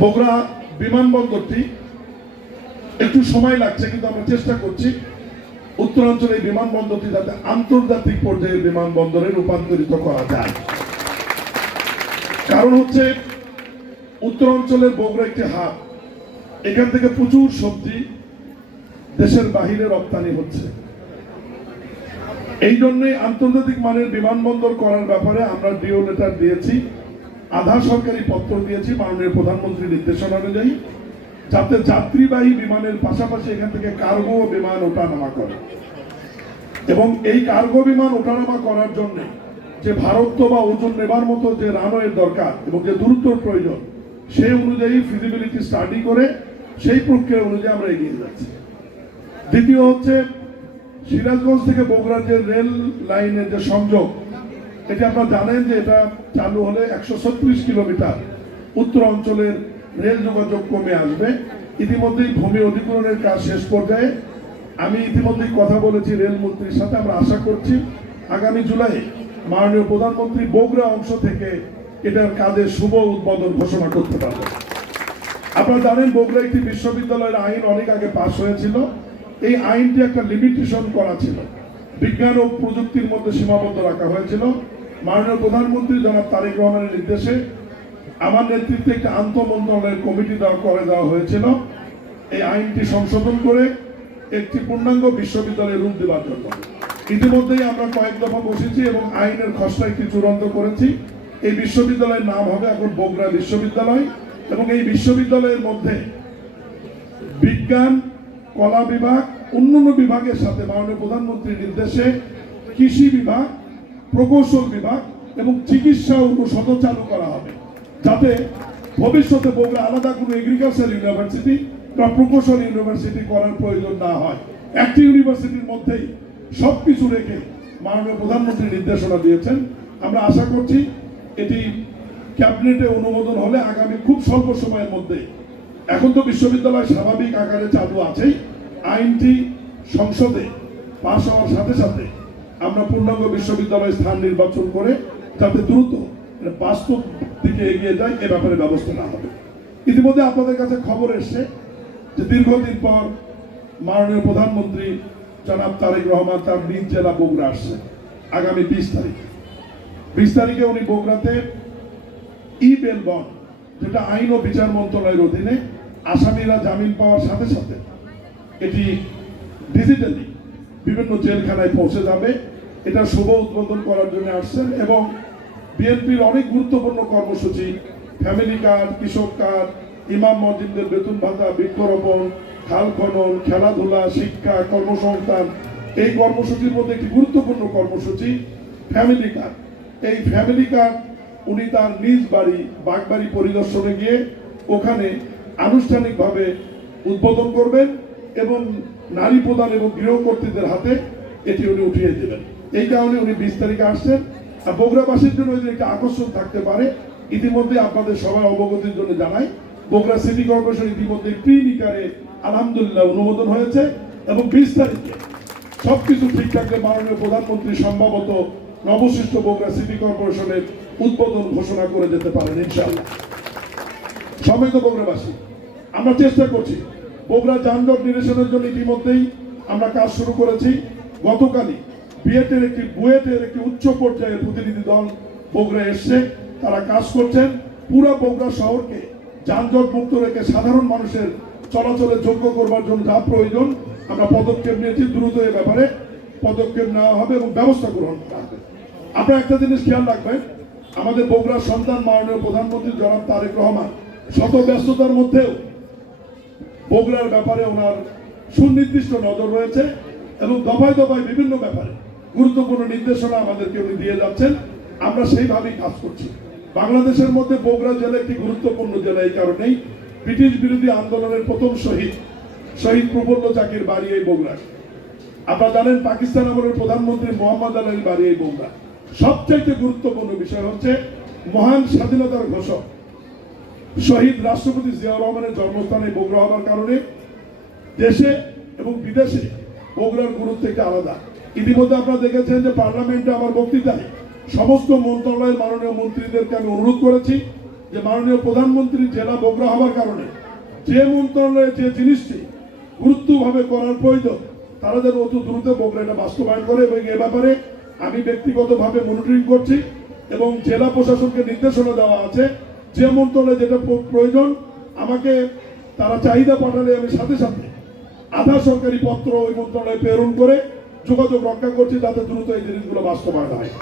বগুড়া বিমানবন্দরটি একটু সময় লাগছে, কিন্তু আমরা চেষ্টা করছি উত্তরাঞ্চলে এই বিমানবন্দরটি যাতে আন্তর্জাতিক পর্যায়ের বিমানবন্দরে রূপান্তরিত করা যায়। কারণ হচ্ছে উত্তরাঞ্চলের বগুড়া একটি হাব, এখান থেকে প্রচুর সবজি দেশের বাহিরে রপ্তানি হচ্ছে। এই জন্যই আন্তর্জাতিক মানের বিমানবন্দর করার ব্যাপারে আমরা ডিও লেটার দিয়েছি, আধা সরকারি পত্র দিয়েছি মাননীয় প্রধানমন্ত্রীর নির্দেশনা অনুযায়ী, যাতে যাত্রীবাহী বিমানের পাশাপাশি এখান থেকে কার্গো বিমান ওঠানামা করে। এবং এই কার্গো বিমান ওঠানামা করার জন্য যে ভারত্ব বা ওজন নেবার মতো যে রানওয়ের দরকার এবং যে দূরত্বর প্রয়োজন, সেই অনুযায়ী ফিজিবিলিটি স্টাডি করে সেই প্রক্রিয়া অনুযায়ী আমরা এগিয়ে যাচ্ছি। দ্বিতীয় হচ্ছে সিরাজগঞ্জ থেকে বগুড়ার যে রেল লাইনের যে সংযোগ, এটি আপনারা জানেন যে এটা চালু হলে 136 কিলোমিটার উত্তর অঞ্চলের রেল যোগাযোগ কমে আসবে। ইতিমধ্যেই ভূমি অধিগ্রহণের কাজ শেষ পর্যায়ে। আমি ইতিমধ্যেই কথা বলেছি রেলমন্ত্রীর সাথে, আমরা আশা করছি আগামী জুলাই মাননীয় প্রধানমন্ত্রী বগুড়া অংশ থেকে এটার কাজের শুভ উদ্বোধন ঘোষণা করতে পারবে। আপনারা জানেন বগুড়া একটি বিশ্ববিদ্যালয়ের আইন অনেক আগে পাশ হয়েছিল। এই আইনটি একটা লিমিটেশন করা ছিল, বিজ্ঞান ও প্রযুক্তির মধ্যে সীমাবদ্ধ রাখা হয়েছিল। মাননীয় প্রধানমন্ত্রী জনাব তারেক রহমানের নির্দেশে আমার নেতৃত্বে একটা আন্তঃমন্ত্রণালয়ের কমিটি করে দেওয়া হয়েছিল এই আইনটি সংশোধন করে একটি পূর্ণাঙ্গ বিশ্ববিদ্যালয়ের রূপ দেওয়ার জন্য। ইতিমধ্যেই আমরা কয়েক দফা বসেছি এবং আইনের খসড়া একটি চূড়ান্ত করেছি। এই বিশ্ববিদ্যালয়ের নাম হবে এখন বগুড়া বিশ্ববিদ্যালয় এবং এই বিশ্ববিদ্যালয়ের মধ্যে বিজ্ঞান, কলা বিভাগ, অন্যান্য বিভাগের সাথে মাননীয় প্রধানমন্ত্রীর নির্দেশে কৃষি বিভাগ, প্রকৌশল বিভাগ এবং চিকিৎসা অনুষদ চালু করা হবে, যাতে ভবিষ্যতে বগুড়া আলাদা কোনো এগ্রিকালচার ইউনিভার্সিটি বা প্রকৌশল ইউনিভার্সিটি করার প্রয়োজন না হয়। একটি ইউনিভার্সিটির মধ্যেই সবকিছু রেখে মাননীয় প্রধানমন্ত্রী নির্দেশনা দিয়েছেন। আমরা আশা করছি এটি ক্যাবিনেটে অনুমোদন হলে আগামী খুব স্বল্প সময়ের মধ্যে, এখন তো বিশ্ববিদ্যালয় স্বাভাবিক আকারে চালু আছেই, আইনটি সংসদে পাশ হওয়ার সাথে সাথে আমরা পূর্ণাঙ্গ বিশ্ববিদ্যালয় স্থান নির্বাচন করে যাতে দ্রুত বাস্তব দিকে এগিয়ে যায় এ ব্যাপারে ব্যবস্থা নেওয়া হবে। ইতিমধ্যে আপনাদের কাছে খবর এসছে যে দীর্ঘদিন পর মাননীয় প্রধানমন্ত্রী জনাব তারেক রহমান তার নিজ জেলা বগুড়া আসছে আগামী 20 তারিখে উনি বগুড়াতে ই-বেল বন্ড, যেটা আইন ও বিচার মন্ত্রণালয়ের অধীনে আসামিরা জামিন পাওয়ার সাথে সাথে এটি ডিজিটালি বিভিন্ন জেলখানায় পৌঁছে যাবে, এটা শুভ উদ্বোধন করার জন্য আসছেন। এবং বিএনপির অনেক গুরুত্বপূর্ণ কর্মসূচি, ফ্যামিলি কার্ড, কৃষক কার্ড, ইমাম মসজিদদের বেতন ভাতা, বৃক্ষরোপণ, খাল খনন, খেলাধুলা, শিক্ষা, কর্মসংস্থান, এই কর্মসূচির মধ্যে একটি গুরুত্বপূর্ণ কর্মসূচি ফ্যামিলি কার্ড। এই ফ্যামিলি কার্ড উনি তার নিজ বাড়ি বাগবাড়ি পরিদর্শনে গিয়ে ওখানে আনুষ্ঠানিকভাবে উদ্বোধন করবেন এবং নারী প্রধান এবং গৃহকর্ত্রীদের হাতে এটি উনি উঠিয়ে দেবেন। এই কারণে উনি 20 তারিখে আসছেন। আর বগুড়াবাসীর জন্য যদি একটা আকর্ষণ থাকতে পারে, ইতিমধ্যে আপনাদের সবার অবগতির জন্য জানাই, বগুড়া সিটি কর্পোরেশন ইতিমধ্যে প্রি-নিকারে আলহামদুলিল্লাহ অনুমোদন হয়েছে এবং 20 তারিখে সবকিছু ঠিক থাকলে মাননীয় প্রধানমন্ত্রী সম্ভবত নবসৃষ্ট বগুড়া সিটি কর্পোরেশনের উদ্বোধন ঘোষণা করে যেতে পারেন ইনশাআল্লাহ। সময় তো বগুড়াবাসী, আমরা চেষ্টা করছি বগুড়া যানজট নিরসনের জন্য। ইতিমধ্যেই আমরা কাজ শুরু করেছি। গতকালই বুয়েটের একটি উচ্চ পর্যায়ের প্রতিনিধি দল বগুড়া এসছে, তারা কাজ করছেন। পুরো বগুড়া শহরকে যানজট মুক্ত রেখে সাধারণ মানুষের চলাচলের যোগ্য করবার জন্য যা প্রয়োজন আমরা পদক্ষেপ নিয়েছি। দ্রুত এ ব্যাপারে পদক্ষেপ নেওয়া হবে এবং ব্যবস্থা গ্রহণ করা হবে। আপনারা একটা জিনিস খেয়াল রাখবেন, আমাদের বগুড়ার সন্তান মাননীয় প্রধানমন্ত্রী জনাব তারেক রহমান শত ব্যস্ততার মধ্যেও বগুড়ার ব্যাপারে ওনার সুনির্দিষ্ট নজর রয়েছে এবং দফায় দফায় বিভিন্ন ব্যাপারে গুরুত্বপূর্ণ নির্দেশনা আমাদেরকে উনি দিয়ে যাচ্ছেন। আমরা সেইভাবেই কাজ করছি। বাংলাদেশের মধ্যে বগুড়া জেলা একটি গুরুত্বপূর্ণ জেলা, এই কারণেই ব্রিটিশ বিরোধী আন্দোলনের প্রথম শহীদ প্রফুল্ল চাকির বাড়ি এই বগুড়া। আপনারা জানেন পাকিস্তান আমলের প্রধানমন্ত্রী মোহাম্মদ আলীর বাড়ি এই বগুড়া। সবচাইতে গুরুত্বপূর্ণ বিষয় হচ্ছে মহান স্বাধীনতার ঘোষক শহীদ রাষ্ট্রপতি জিয়াউর রহমানের জন্মস্থানে বগুড়া হওয়ার কারণে দেশে এবং বিদেশে বগুড়ার গুরুত্ব একটু আলাদা। ইতিমধ্যে আপনারা দেখেছেন যে পার্লামেন্টে আমার বক্তৃতায় সমস্ত মন্ত্রণালয়ের মাননীয় মন্ত্রীদেরকে আমি অনুরোধ করেছি যে মাননীয় প্রধানমন্ত্রী জেলা বগুড়া হওয়ার কারণে যে মন্ত্রণালয়ে যে জিনিসটি গুরুত্বভাবে করার প্রয়োজন তারা যেন অতি দ্রুত বগুড়া এটা বাস্তবায়ন করে, এবং এ ব্যাপারে আমি ব্যক্তিগতভাবে মনিটরিং করছি এবং জেলা প্রশাসনকে নির্দেশনা দেওয়া আছে যে মন্ত্রণালয়ে যেটা প্রয়োজন আমাকে তারা চাহিদা পাঠালে আমি সাথে সাথে আধা সরকারি পত্র ওই মন্ত্রণালয়ে প্রেরণ করে যোগাযোগ রক্ষা করছি যাতে দ্রুত এই জিনিসগুলো বাস্তবায়ন হয়।